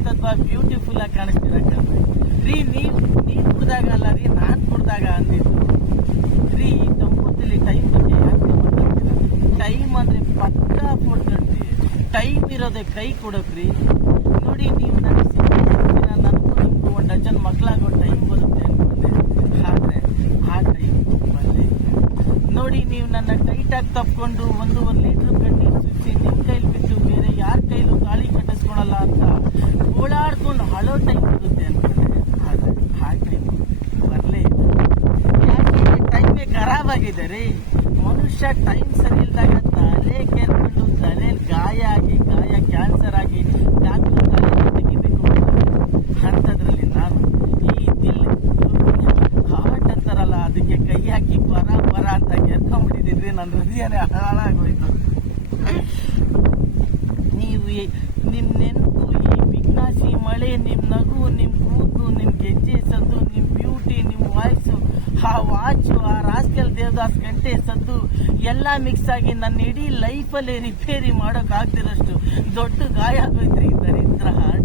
ಮಾತಾಡ್ವಾ beautiful ಆಗಿ ಕಾಣಿಸ್ತಿರಕ್ಕಾದ್ರೆ ರೀ. ನೀವ್ ಕುಡ್ದಾಗ ಅಲ್ಲ ರೀ, ನಾನ್ ಕುಡ್ದಾಗ ಅಂದಿದ್ದು ರೀ. ತಂಪೊತ್ತಲ್ಲಿ ಟೈಮ್ ಬಗ್ಗೆ ಯಾಕೆ ಮಾತಾಡ್ತೀರ? ಟೈಮ್ ಅಂದ್ರೆ ಪಕ್ಕ ಕೊಡ್ತೀವಿ. ಟೈಮ್ ಇರೋದೇ ಕೈ ಕೊಡೋಕ್ರಿ. ನೋಡಿ, ನೀವು ನನಗೆ ಸಿಕ್ಕಿನ ನನಗೂ ನಿಮ್ಗೂ 1 ಡಜನ್ ಮಕ್ಕಳಾಗೋ ಟೈಮ್ ಬರುತ್ತೆ ಅನ್ಕೊಂಡೆ, ಆದ್ರೆ ಆ ಟೈಮ್ ಬಂದೆ. ನೋಡಿ, ನೀವು ನನ್ನ ಟೈಟಾಗಿ ತಪ್ಕೊಂಡು 1.5 ಲೀಟರ್ ಕಣ್ಣೀರು ಸುರಿಸಿ ನಿಮ್ಮ ಕೈಲಿ ಬಿಟ್ಟು ಬೇರೆ ಯಾರ ಕೈಲೂ ತಾಳಿ ಕಟ್ಟಿಸ್ಕೊಳಲ್ಲ ಅಂತ ಓಡಾಡ್ಕೊಂಡು ಹಳೋ ಟೈಮ್ ಬರುತ್ತೆ ಅನ್ಕೊಂಡೆ, ಆದ್ರೆ ಆ ಟೈಮ್ ಬರಲೇ ಇಲ್ಲ. ಯಾಕೆ ಟೈಮೇ ಖರಾಬ್ ಆಗಿದೆ ರೀ. ಮನುಷ್ಯ ಟೈಮ್ ಸರಿ ಇಲ್ದಾಗ ತಲೆ ಕೆರ್ಕೊಂಡು ತಲೆಯಲ್ಲಿ ಗಾಯ ಆಗಿ ಕ್ಯಾನ್ಸರ್ ಆಗಿ ಡಾಕ್ಟರ್ ತಲೆ ತೆಗಿಬೇಕು ಅಂಥದ್ರಲ್ಲಿ ನಾನು ಈ ಹಾರ್ಟ್ ಅಂತಾರಲ್ಲ ಅದಕ್ಕೆ ಕೈ ಹಾಕಿ ಬರ ಅಂತ ಕೆರ್ಕೊಂಡ್ಬಿಟ್ಟಿದ್ರಿ. ನನ್ನ ಹೃದಯನೇ ಹಾಳಾಗೋಯ್ತು. ನೀವು ನಿಮ್ಮ ನೆನಪು, ಈ ಬಿಗ್ನಾಸಿ ಮಳೆ, ನಿಮ್ಮ ನಗು, ನಿಮ್ಮ ಕೂತು, ನಿಮ್ಮ ಗೆಜ್ಜೆ ಸದ್ದು, ನಿಮ್ಮ ಬ್ಯೂಟಿ, ನಿಮ್ಮ ವಾಯ್ಸು, ಆ ವಾಚು, ಆ ರಾಸ್ಕಲ್ ದೇವದಾಸ್ ಗಂಟೆ ಸದ್ದು ಎಲ್ಲ ಮಿಕ್ಸ್ ಆಗಿ ನನ್ನ ಇಡೀ ಲೈಫಲ್ಲಿ ರಿಪೇರಿ ಮಾಡೋಕ್ಕಾಗ್ದಿರೋಷ್ಟು ದೊಡ್ಡ ಗಾಯ ಆಗೋಯ್ತ್ರಿ ದರಿದ್ರ ಹಾಡು.